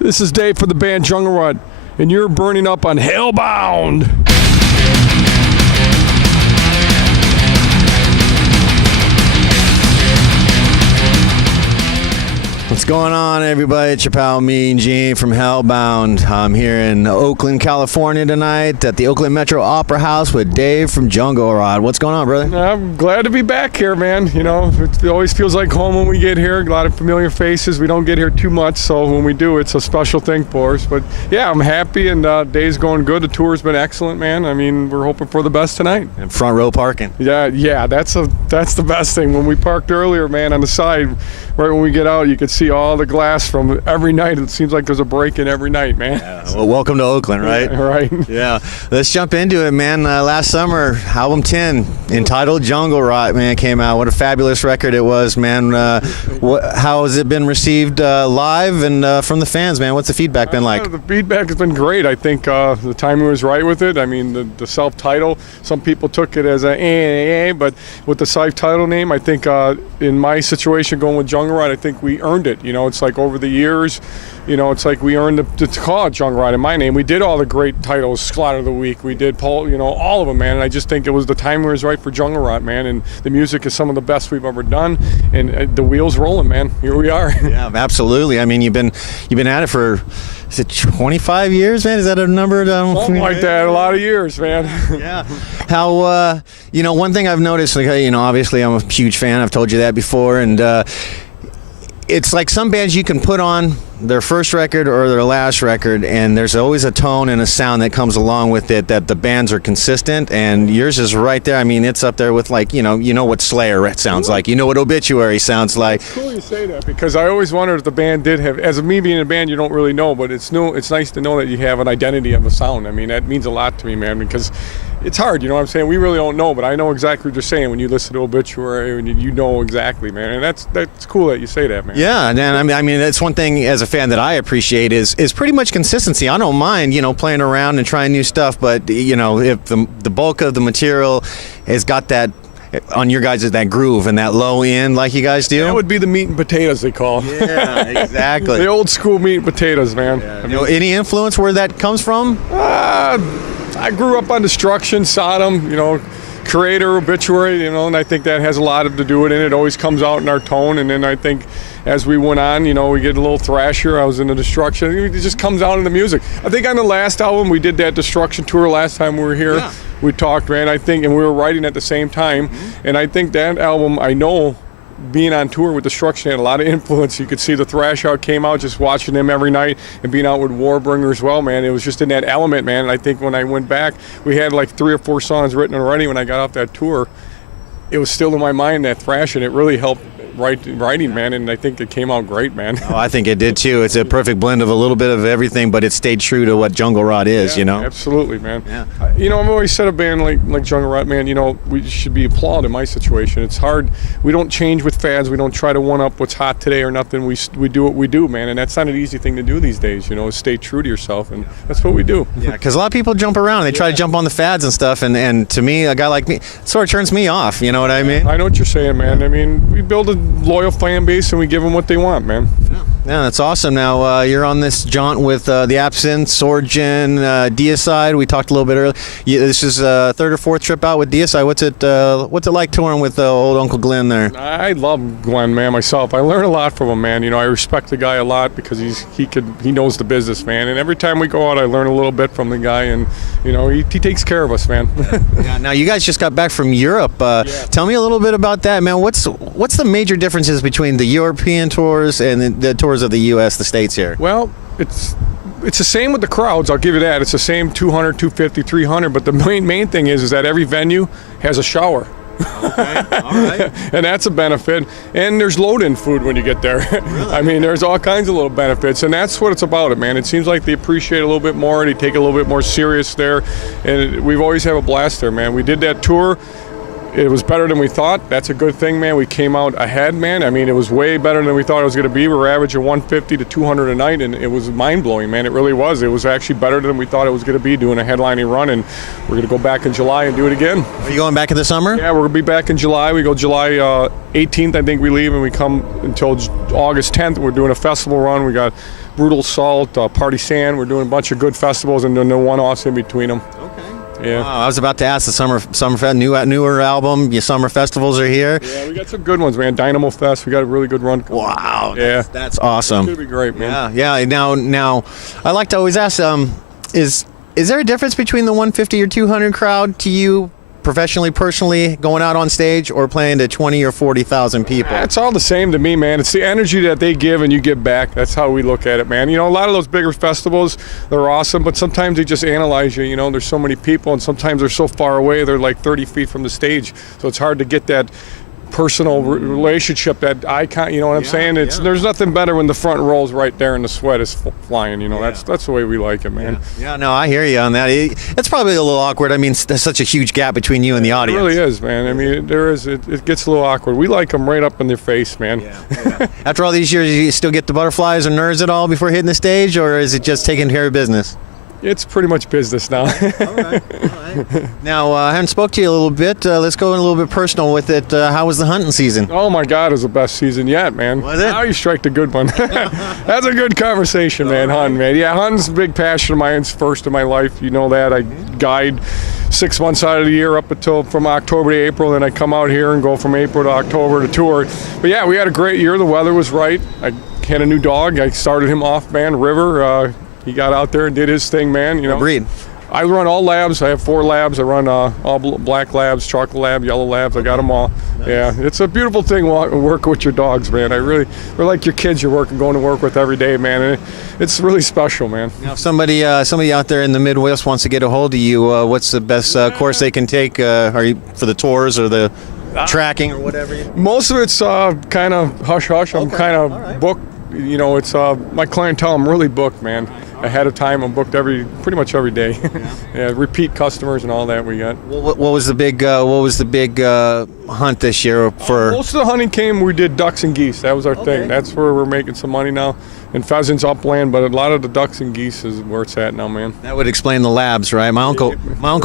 This is Dave for the band Jungle Rot, and you're burning up on Hellbound. What's going on, everybody? It's your pal, me and Gene from Hellbound. I'm here in Oakland, California tonight at the Oakland Metro Operahouse with Dave from Jungle Rot. What's going on, brother? I'm glad to be back here, man. You know, it always feels like home when we get here. A lot of familiar faces. We don't get here too much, so when we do, it's a special thing for us. But yeah, I'm happy, and day's going good. The tour's been excellent, man. I mean, we're hoping for the best tonight. And front row parking. Yeah, that's the best thing. When we parked earlier, man, on the side, right when we get out, you could see all the glass from every night. It seems like there's a break in every night, man. Yeah. Well, welcome to Oakland, right? Yeah, right. Yeah. Let's jump into it, man. Last summer, album 10, Entitled Jungle Rot, man, came out. What a fabulous record it was, man. How has it been received live and from the fans, man? What's the feedback been like? The feedback has been great. I think the timing was right with it. I mean, the self-title, some people took it as but with the self-title name, I think in my situation going with Jungle Rot, I think we earned it. You know, it's like over the years, you know, it's like we earned to call it Jungle Rot in my name. We did all the great titles, Slaughter of the Week. We did Paul, you know, all of them, man. And I just think it was the timing was right for Jungle Rot, man. And the music is some of the best we've ever done. And the wheels rolling, man. Here we are. Yeah, absolutely. I mean, you've been at it for, is it 25 years, man? Is that a number? Something like that. A lot of years, man. Yeah. How, you know, one thing I've noticed, like, you know, obviously I'm a huge fan. I've told you that before. And it's like some bands you can put on their first record or their last record, and there's always a tone and a sound that comes along with it that the bands are consistent, and yours is right there. I mean, it's up there with, like, you know what Slayer sounds like. You know what Obituary sounds like. It's cool you say that, because I always wondered if the band did have, as me being in a band, you don't really know, but it's nice to know that you have an identity of a sound. I mean, that means a lot to me, man, because it's hard, you know what I'm saying? We really don't know, but I know exactly what you're saying when you listen to Obituary, and you know exactly, man. And that's cool that you say that, man. Yeah, and I mean that's one thing as a fan that I appreciate is pretty much consistency. I don't mind, you know, playing around and trying new stuff, but, you know, if the bulk of the material has got that on your guys, that groove and that low end like you guys do. That would be the meat and potatoes they call. Yeah, exactly. The old school meat and potatoes, man. Yeah. You know, any influence where that comes from? I grew up on Destruction, Sodom, you know, Creator, Obituary, you know, and I think that has a lot to do with it. It always comes out in our tone, and then I think as we went on, you know, we get a little thrashier. I was into Destruction. It just comes out in the music. I think on the last album, we did that Destruction tour last time we were here. Yeah. We talked, man, I think, and we were writing at the same time, and I think that album, I know, being on tour with Destruction had a lot of influence. You could see the thrash out came out, just watching them every night, and being out with Warbringer as well, man. It was just in that element, man. And I think when I went back, we had like 3 or 4 songs written already when I got off that tour. It was still in my mind, that thrash, and it really helped writing, man, and I think it came out great, man. Oh, I think it did too. It's a perfect blend of a little bit of everything, but it stayed true to what Jungle Rot is, yeah, you know? Absolutely, man. Yeah. You know, I've always said a band like Jungle Rot, man, you know, we should be applauded in my situation. It's hard. We don't change with fads. We don't try to one-up what's hot today or nothing. We do what we do, man, and that's not an easy thing to do these days, you know, stay true to yourself, and that's what we do. Yeah, because a lot of people jump around. They try to jump on the fads and stuff, and to me, a guy like me, it sort of turns me off, you know what I mean? I know what you're saying, man. I mean, we build a loyal fan base and we give them what they want, man. Yeah, that's awesome. Now you're on this jaunt with the Absinthe, Sorgen, Deicide. We talked a little bit earlier. This is third or fourth trip out with Deicide. What's it like touring with old Uncle Glenn there? I love Glenn, man, myself. I learn a lot from him, man. You know, I respect the guy a lot because he knows the business, man. And every time we go out, I learn a little bit from the guy, and you know, he takes care of us, man. Yeah, now you guys just got back from Europe. Tell me a little bit about that, man. What's the major differences between the European tours and the tours of the U.S., the States here? Well, it's the same with the crowds, I'll give you that. It's the same 200, 250, 300, but the main thing is that every venue has a shower. Okay, all right. And that's a benefit. And there's load-in food when you get there. Really? I mean, there's all kinds of little benefits, and that's what it's about, man. It seems like they appreciate it a little bit more. They take it a little bit more serious there, and we've always had a blast there, man. We did that tour. it was better than we thought. That's a good thing, man. We came out ahead, man. I mean, it was way better than we thought it was going to be. We were averaging 150 to 200 a night, and it was mind-blowing, man. It really was. It was actually better than we thought it was going to be, doing a headlining run, and we're going to go back in July and do it again. Are you going back in the summer? Yeah, we're going to be back in July. We go July 18th, I think we leave, and we come until August 10th. We're doing a festival run. We got Brutal Salt, Party Sand. We're doing a bunch of good festivals, and then the one-offs in between them. Yeah. Wow, I was about to ask the summer newer album. Your summer festivals are here. Yeah, we got some good ones, man. Dynamo Fest, we got a really good run. Wow, yeah, that's awesome. It's gonna be great, man. Yeah. Now, I like to always ask, is there a difference between the 150 or 200 crowd to you? Professionally, personally, going out on stage or playing to 20 or 40,000 people? It's all the same to me, man. It's the energy that they give and you give back. That's how we look at it, man. You know, a lot of those bigger festivals, they're awesome, but sometimes they just analyze you. You know, there's so many people, and sometimes they're so far away, they're like 30 feet from the stage. So it's hard to get that personal relationship, that icon, you know what I'm saying? There's nothing better when the front row's right there and the sweat is flying, you know. That's the way we like it, man. Yeah, no, I hear you on that. It's probably a little awkward. I mean, there's such a huge gap between you and the audience. It really is, man. I mean, there is. It gets a little awkward. We like them right up in their face, man. After all these years, you still get the butterflies or nerves at all before hitting the stage, or is it just taking care of business? It's pretty much business now. All right. Now, I haven't spoke to you a little bit. Let's go in a little bit personal with it. How was the hunting season? Oh, my God, it was the best season yet, man. Was it? Now you strike the good one. That's a good conversation, man, hunting, man. Yeah, hunting's a big passion of mine. It's first in my life. You know that. I guide 6 months out of the year up until from October to April, then I come out here and go from April to October to tour. But, yeah, we had a great year. The weather was right. I had a new dog. I started him off, man, River. He got out there and did his thing, man. You know, what breed? I run all labs. I have 4 labs. I run all black labs, chocolate lab, yellow labs. I got them all. Nice. Yeah, it's a beautiful thing working with your dogs, man. They're like your kids you're going to work with every day, man. And it's really special, man. Now, if somebody out there in the Midwest wants to get a hold of you, what's the best course they can take? Are you for the tours or the tracking or whatever? Most of it's kind of hush-hush. I'm kind of booked. You know, it's my clientele. I'm really booked, man. Ahead of time, I'm booked pretty much every day. Yeah, repeat customers and all that we got. What was the big hunt this year for? Most of the hunting we did ducks and geese. That was our thing. That's where we're making some money now. And pheasants upland, but a lot of the ducks and geese is where it's at now, man. That would explain the labs, right? My uncle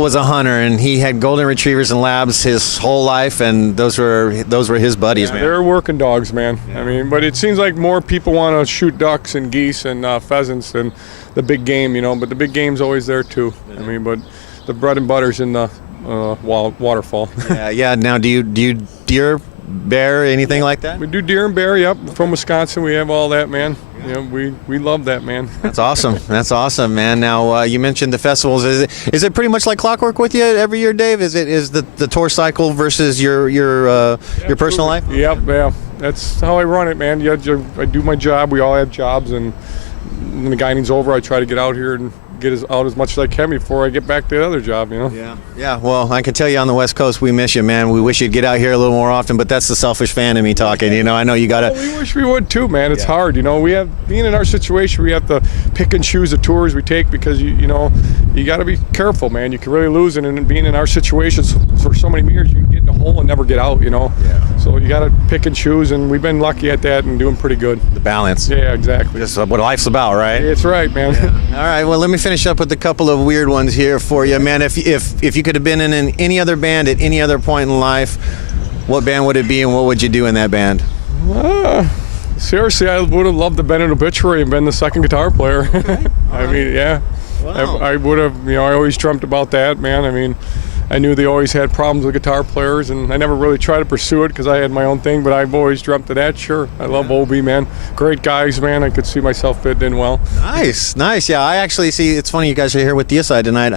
was a hunter, and he had golden retrievers and labs his whole life, and those were his buddies, man. They're working dogs, man. Yeah. I mean, but it seems like more people want to shoot ducks and geese and pheasants than the big game, you know. But the big game's always there too. I mean, but the bread and butter's in the waterfall. Yeah. Now, do you deer, bear, anything like that? We do deer and bear. Yep. From Wisconsin, we have all that, man. You know, we love that, man. That's awesome, man. Now, you mentioned the festivals. Is it pretty much like clockwork with you every year, Dave? Is the tour cycle versus your personal life? Yep, yeah. That's how I run it, man. Yeah, I do my job. We all have jobs, and when the guiding's over, I try to get out here and get out as much as I can before I get back to the other job, you know? Yeah. Well, I can tell you on the West Coast, we miss you, man. We wish you'd get out here a little more often, but that's the selfish fan in me talking, you know? I know you got to... Well, we wish we would too, man. It's hard, you know? Being in our situation, we have to pick and choose the tours we take because, you know, you got to be careful, man. You can really lose it, and being in our situation for so many years, you can get in a hole and never get out, you know? Yeah. So you got to pick and choose, and we've been lucky at that and doing pretty good. The balance. Yeah, exactly. That's what life's about, right? It's right, man. Yeah. All right, well, let me finish up with a couple of weird ones here for you, man. If you could have been in any other band at any other point in life, what band would it be, and what would you do in that band? Seriously, I would have loved to have been an Obituary and been the second guitar player. Okay. I mean, yeah. Wow. I would have, you know, I always dreamt about that, man. I mean, I knew they always had problems with guitar players, and I never really tried to pursue it because I had my own thing, but I've always dreamt of that, sure. I love Obi, man. Great guys, man. I could see myself fitting in well. Nice. Yeah, I actually see, it's funny you guys are here with Deicide tonight.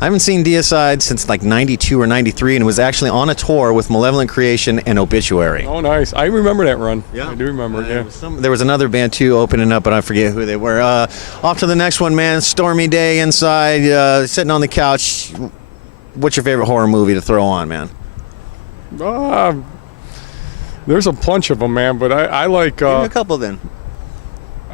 I haven't seen Deicide since like 92 or 93, and was actually on a tour with Malevolent Creation and Obituary. Oh, nice. I remember that run. Yeah. I do remember it, yeah. There was another band, too, opening up, but I forget who they were. Off to the next one, man. Stormy day inside, sitting on the couch. What's your favorite horror movie to throw on, man? There's a bunch of them, man, but I like... Give me a couple, then.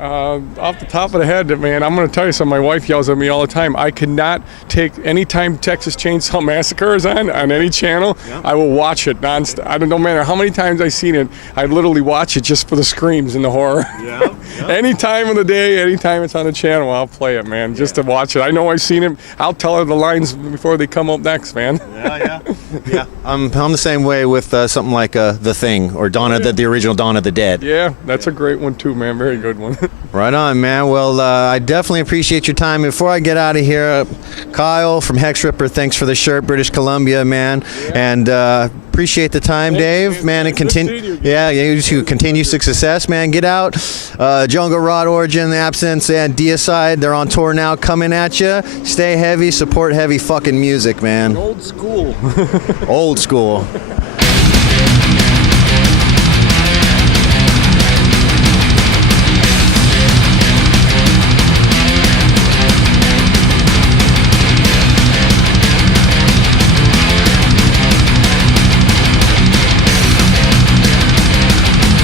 Off the top of the head, man, I'm going to tell you something. My wife yells at me all the time. I cannot take any time Texas Chainsaw Massacre is on any channel. Yeah. I will watch it nonstop. I don't no matter how many times I've seen it. I literally watch it just for the screams and the horror. Yeah. Any time of the day, anytime it's on the channel, I'll play it, man, just to watch it. I know I've seen it. I'll tell her the lines before they come up next, man. Yeah. I'm the same way with something like The Thing or the original Dawn of the Dead. Yeah, that's a great one too, man. Very good one. Right on, man. Well, I definitely appreciate your time. Before I get out of here, Kyle from Hex Ripper, thanks for the shirt, British Columbia, man. Yeah. And appreciate the time, Dave, man. And continue. Yeah, you to continue success, man. Get out. Jungle Rod Origin, Absence, and Deicide. They're on tour now, coming at you. Stay heavy, support heavy fucking music, man. Old school. Old school.